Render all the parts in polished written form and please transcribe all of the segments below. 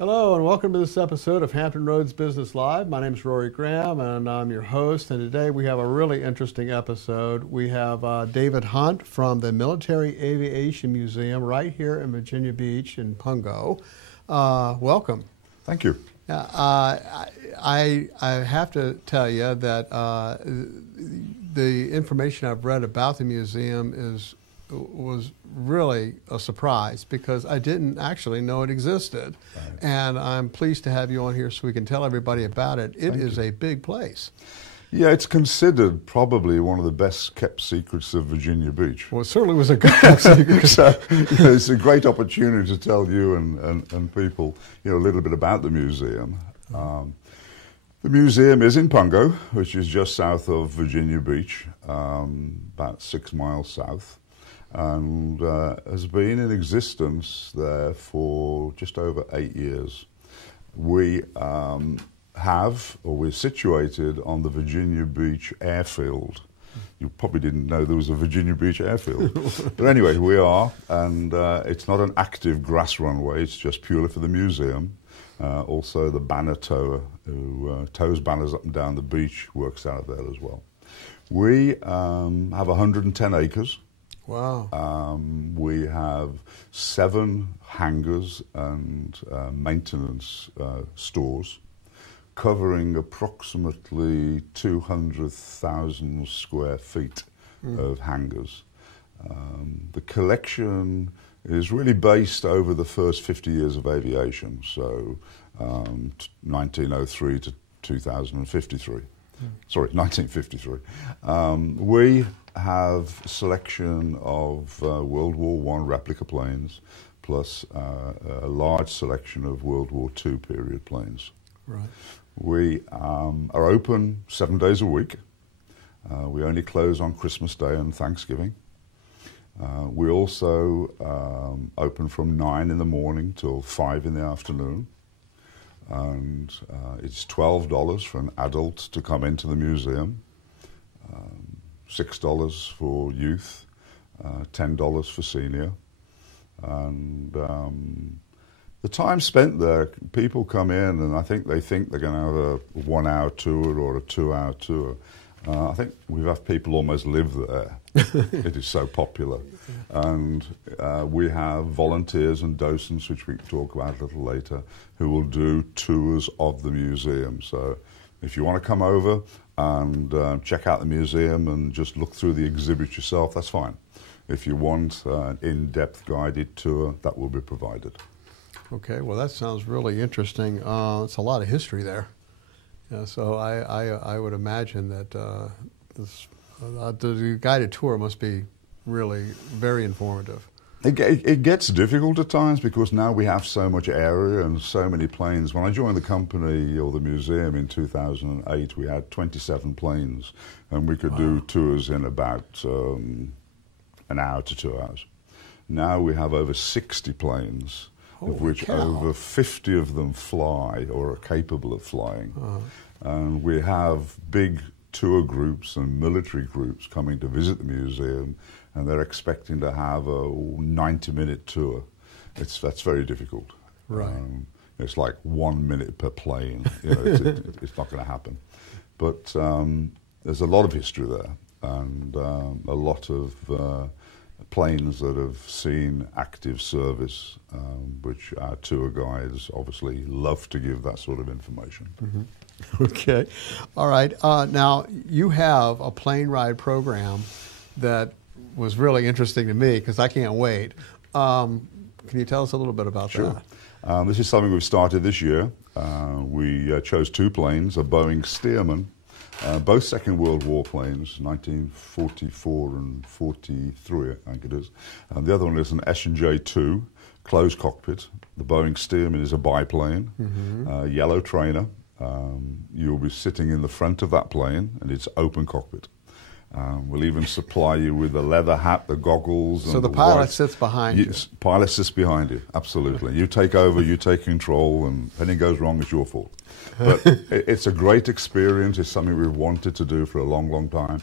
Hello and welcome to this episode of Hampton Roads Business Live. My name is Rory Graham and I'm your host, and today we have a really interesting episode. We have David Hunt from the Military Aviation Museum right here in Virginia Beach in Pungo. Welcome. Thank you. I have to tell you that the information I've read about the museum was really a surprise because I didn't actually know it existed. Right. And I'm pleased to have you on here so we can tell everybody about it. It is a big place. Yeah, it's considered probably one of the best kept secrets of Virginia Beach. Well, it certainly was a good kept secret. So, it's a great opportunity to tell you and people, a little bit about the museum. The museum is in Pungo, which is just south of Virginia Beach, about 6 miles south, and has been in existence there for just over 8 years. We're situated on the Virginia Beach airfield. You probably didn't know there was a Virginia Beach airfield. But anyway, we are, and it's not an active grass runway, it's just purely for the museum. Also the banner tower, who tows banners up and down the beach, works out of there as well. We have 110 acres. Wow. We have 7 hangars and maintenance stores covering approximately 200,000 square feet of hangars. The collection is really based over the first 50 years of aviation, so 1903 to 2053. Sorry, 1953. We have a selection of World War I replica planes, plus a large selection of World War II period planes. Right. We are open 7 days a week. We only close on Christmas Day and Thanksgiving. We also open from 9 in the morning till 5 in the afternoon. And it's $12 for an adult to come into the museum, $6 for youth, $10 for senior. And the time spent there, people come in and they think they're going to have a 1 hour tour or a 2 hour tour. I think we've had people almost live there. It is so popular. And we have volunteers and docents, which we can talk about a little later, who will do tours of the museum. So if you want to come over and check out the museum and just look through the exhibit yourself, that's fine. If you want an in-depth guided tour, that will be provided. Okay, well, that sounds really interesting. It's a lot of history there. Yeah, so I would imagine that the guided tour must be really very informative. It gets difficult at times because now we have so much area and so many planes. When I joined the company or the museum in 2008, we had 27 planes, and we could do tours in about an hour to 2 hours. Now we have over 60 planes, of which over 50 of them fly or are capable of flying. And we have big tour groups and military groups coming to visit the museum, and they're expecting to have a 90-minute tour. That's very difficult. Right. It's like 1 minute per plane. It's not going to happen. But there's a lot of history there, and a lot of planes that have seen active service, which our tour guides obviously love to give that sort of information. Mm-hmm. Okay. All right. Now, you have a plane ride program that was really interesting to me because I can't wait. Can you tell us a little bit about that? Sure. This is something we've started this year. We chose 2 planes, a Boeing Stearman, both Second World War planes, 1944 and 43, I think it is. And the other one is an S&J-2, closed cockpit. The Boeing Stearman is a biplane, yellow trainer. You'll be sitting in the front of that plane, and it's open cockpit. We'll even supply you with the leather hat, the goggles. So the pilot sits behind you? Yes, pilot sits behind you, absolutely. You take over, you take control, and if anything goes wrong, it's your fault. But it's a great experience. It's something we've wanted to do for a long, long time.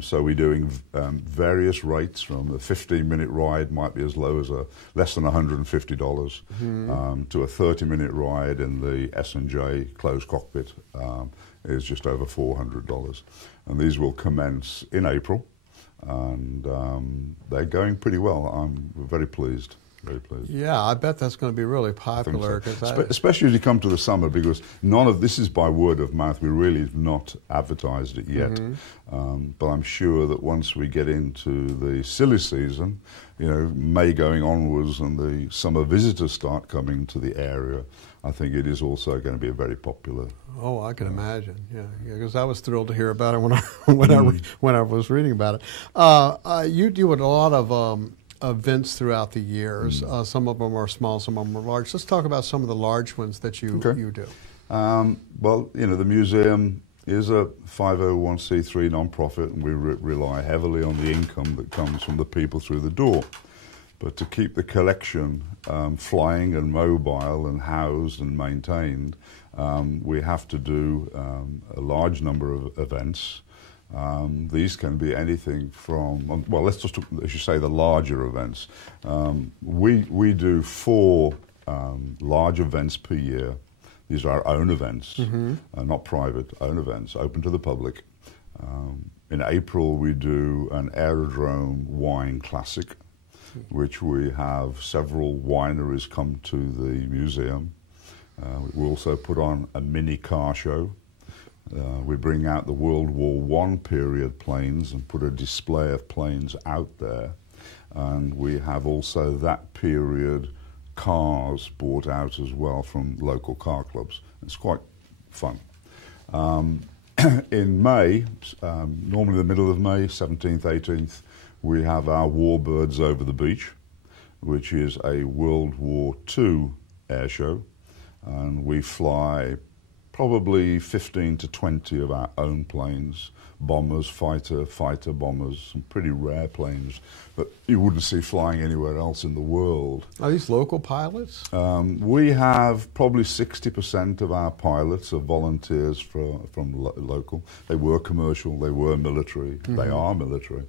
So we're doing various rates from a 15-minute ride might be as low as less than $150 to a 30-minute ride in the S&J closed cockpit is just over $400. And these will commence in April, and they're going pretty well. I'm very pleased. Very pleased. Yeah, I bet that's going to be really popular. So. Especially as you come to the summer, because none of this is by word of mouth. We really have not advertised it yet. But I'm sure that once we get into the silly season, you know, May going onwards and the summer visitors start coming to the area, I think it is also going to be a very popular. Oh, I can imagine. Yeah, because I was thrilled to hear about it when I was reading about it. You do a lot of events throughout the years. Some of them are small, some of them are large. Let's talk about some of the large ones that you do. Well, you know, the museum is a 501c3 non-profit, and we rely heavily on the income that comes from the people through the door. But to keep the collection flying and mobile and housed and maintained, we have to do a large number of events. These can be anything from, well, let's just, as you say, the larger events. We do 4 large events per year. These are our own events, not private, own events, open to the public. In April, we do an aerodrome wine classic, which we have several wineries come to the museum. We also put on a mini car show. We bring out the World War I period planes and put a display of planes out there. And we have also that period cars brought out as well from local car clubs. It's quite fun. In May, normally the middle of May, 17th, 18th, we have our Warbirds Over the Beach, which is a World War II air show. And we fly probably 15 to 20 of our own planes, bombers, fighter bombers, some pretty rare planes that you wouldn't see flying anywhere else in the world. Are these local pilots? We have probably 60% of our pilots are volunteers from local. They were commercial, they were military, they are military.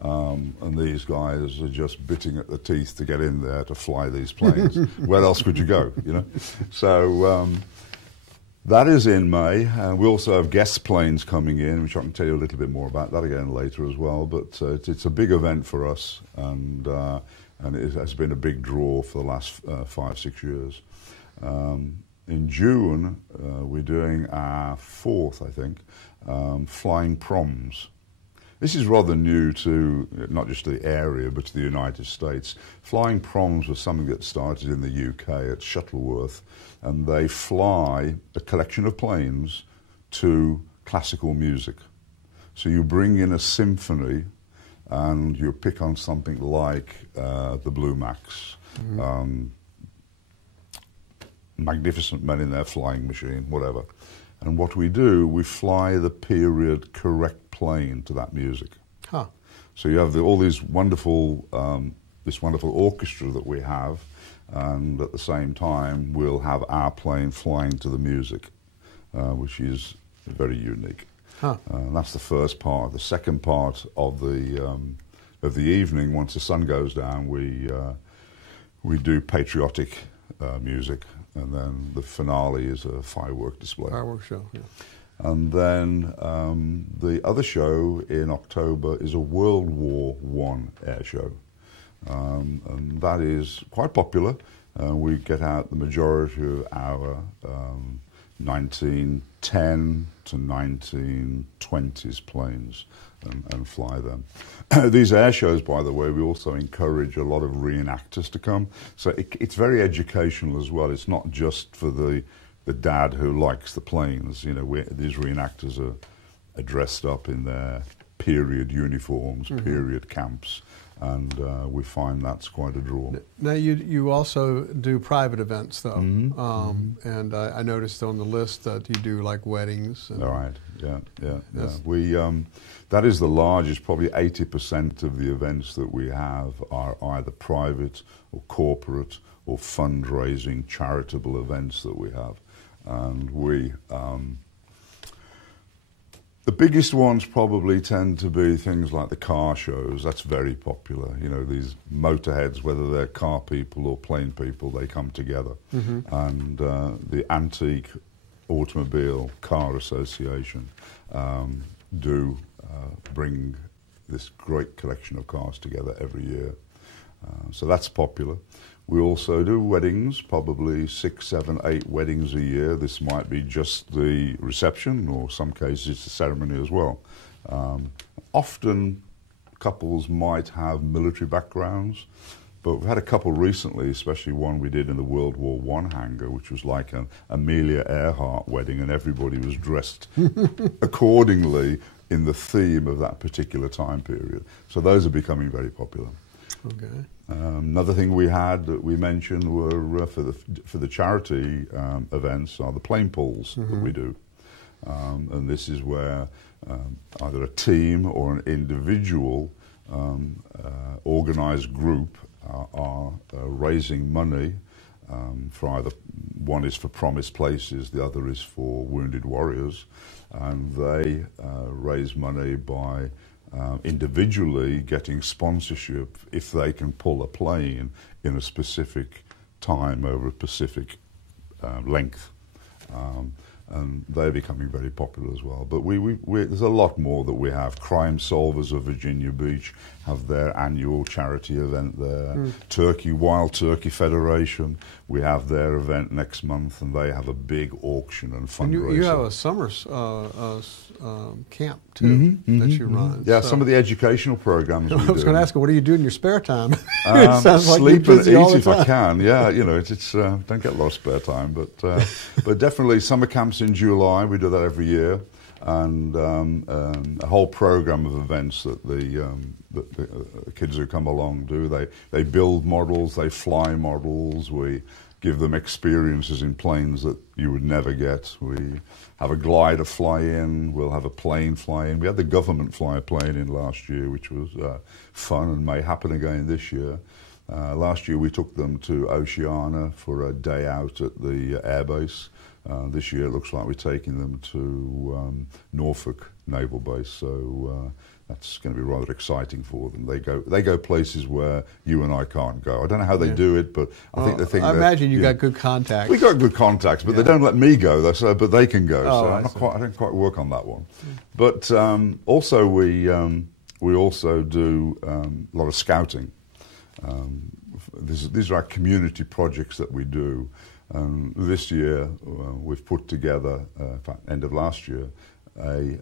And these guys are just biting at the teeth to get in there to fly these planes. Where else could you go, you know? So that is in May. We also have guest planes coming in, which I can tell you a little bit more about that again later as well. But it's a big event for us, and it has been a big draw for the last 5-6 years. In June, we're doing our 4th, I think, flying proms. This is rather new to not just the area, but to the United States. Flying proms was something that started in the UK at Shuttleworth, and they fly a collection of planes to classical music. So you bring in a symphony, and you pick on something like the Blue Max, Magnificent Men in Their Flying Machine, whatever. And what we do, we fly the period correct plane to that music. Huh. So you have all these wonderful, this wonderful orchestra that we have, and at the same time we'll have our plane flying to the music, which is very unique. Huh. That's the first part. The second part of the evening, once the sun goes down, we do patriotic music. And then the finale is a firework display. Firework show, yeah. And then the other show in October is a World War I air show. And that is quite popular. We get out the majority of our 1910 to 1920s planes and fly them. These air shows, by the way, we also encourage a lot of reenactors to come. So it's very educational as well. It's not just for the dad who likes the planes. You know, these reenactors are dressed up in their period uniforms, period camps, and we find that's quite a draw. Now, you also do private events, though, and I noticed on the list that you do like weddings. And all right, yeah. We that is the largest. Probably 80% of the events that we have are either private or corporate or fundraising, charitable events that we have, and we. The biggest ones probably tend to be things like the car shows. That's very popular. You know, these motorheads, whether they're car people or plane people, they come together. And the Antique Automobile Car Association do bring this great collection of cars together every year. So that's popular. We also do weddings, probably 6, 7, 8 weddings a year. This might be just the reception, or some cases it's the ceremony as well. Often couples might have military backgrounds, but we've had a couple recently, especially one we did in the World War I hangar, which was like an Amelia Earhart wedding, and everybody was dressed accordingly in the theme of that particular time period. So those are becoming very popular. Okay. Another thing we had that we mentioned were for the charity events are the plane pulls that we do, and this is where either a team or an individual organised group are raising money for either, one is for Promised Places, the other is for Wounded Warriors, and they raise money by individually getting sponsorship if they can pull a plane in a specific time over a specific length. And they're becoming very popular as well. But there's a lot more that we have. Crime Solvers of Virginia Beach have their annual charity event there. Wild Turkey Federation, we have their event next month, and they have a big auction and fundraiser. And you have a summer camp too that you run. Yeah, so some of the educational programs. I was going to ask you, what do you do in your spare time? It sounds like sleep you're and busy all eat the if time. I can. Yeah, you know, it's don't get a lot of spare time, but definitely summer camps in July. We do that every year, and a whole program of events that the kids who come along do. They build models, they fly models. We give them experiences in planes that you would never get. We have a glider fly in, we'll have a plane fly in. We had the government fly a plane in last year, which was fun and may happen again this year. Last year we took them to Oceana for a day out at the airbase. This year it looks like we're taking them to Norfolk Naval Base, so that's going to be rather exciting for them. They go places where you and I can't go. I don't know how they do it, but I think they think. I imagine you got good contacts. We got good contacts, but they don't let me go. But they can go. Oh, so I don't quite work on that one. But also we also do a lot of scouting. These are our community projects that we do. This year we've put together, in fact, end of last year, a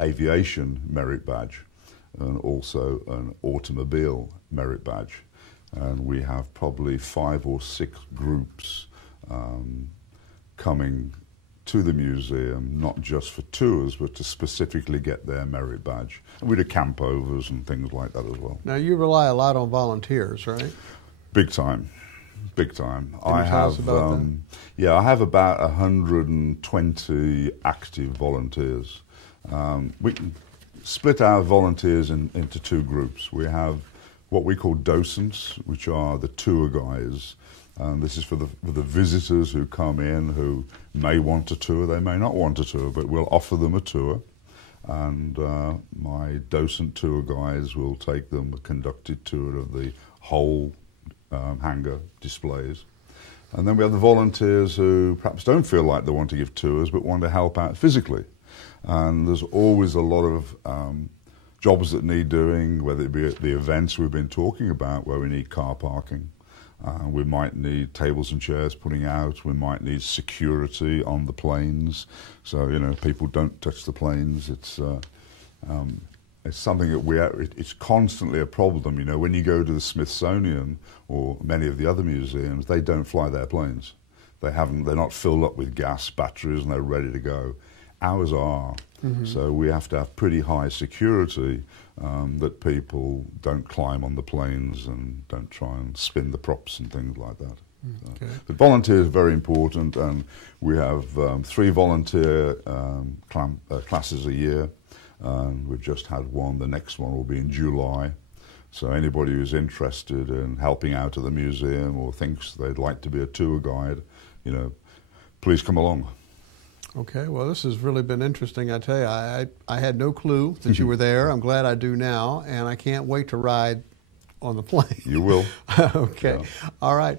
aviation merit badge and also an automobile merit badge. And we have probably 5 or 6 groups coming to the museum, not just for tours, but to specifically get their merit badge. And we do campovers and things like that as well. Now, you rely a lot on volunteers, right? Big time. Big time. Can you tell us about that? Yeah, I have about 120 active volunteers. We can split our volunteers into 2 groups. We have what we call docents, which are the tour guides. This is for the visitors who come in who may want a tour, they may not want a tour, but we'll offer them a tour. And my docent tour guides will take them a conducted tour of the whole hangar displays. And then we have the volunteers who perhaps don't feel like they want to give tours but want to help out physically. And there's always a lot of jobs that need doing, whether it be at the events we've been talking about where we need car parking. We might need tables and chairs putting out. We might need security on the planes, so you know people don't touch the planes. It's something that it's constantly a problem. You know, when you go to the Smithsonian or many of the other museums, they don't fly their planes. They're not filled up with gas, batteries, and they're ready to go. Ours are. So we have to have pretty high security that people don't climb on the planes and don't try and spin the props and things like that. Okay. But volunteers are very important, and we have 3 volunteer classes a year. We've just had one. The next one will be in July. So anybody who's interested in helping out at the museum or thinks they'd like to be a tour guide, you know, please come along. Okay, well, this has really been interesting. I tell you, I had no clue that you were there. I'm glad I do now, and I can't wait to ride on the plane. You will. Okay, yeah. all right.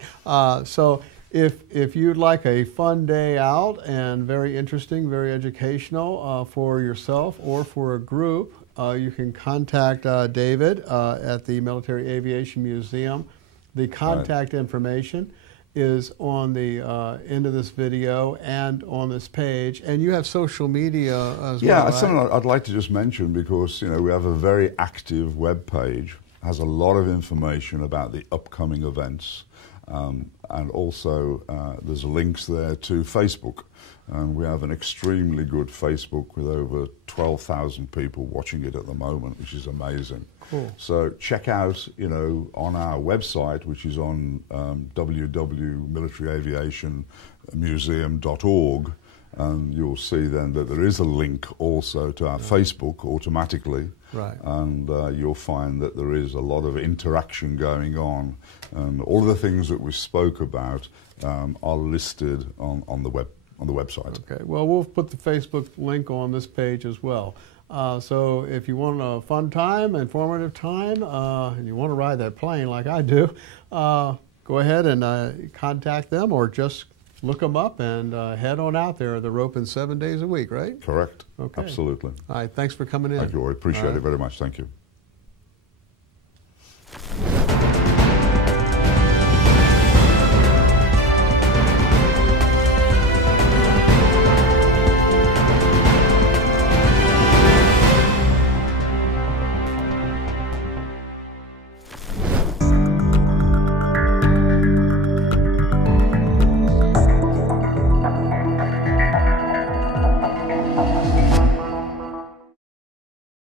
So if you'd like a fun day out and very interesting, very educational for yourself or for a group, you can contact David at the Military Aviation Museum. The contact information is on the end of this video and on this page, and you have social media as well. Yeah, right? it's something I'd like to just mention because we have a very active web page, has a lot of information about the upcoming events, and also there's links there to Facebook, and we have an extremely good Facebook with over 12,000 people watching it at the moment, which is amazing. Cool. So check out, on our website, which is on www.militaryaviationmuseum.org, and you'll see then that there is a link also to our Facebook automatically. Right. And you'll find that there is a lot of interaction going on, and all of the things that we spoke about are listed on the website. Okay. Well, we'll put the Facebook link on this page as well. So if you want a fun time, informative time, and you want to ride that plane like I do, go ahead and contact them, or just look them up and head on out there. They're open 7 days a week, right? Correct. Okay. Absolutely. All right. Thanks for coming in. Thank you. I appreciate it very much. Thank you.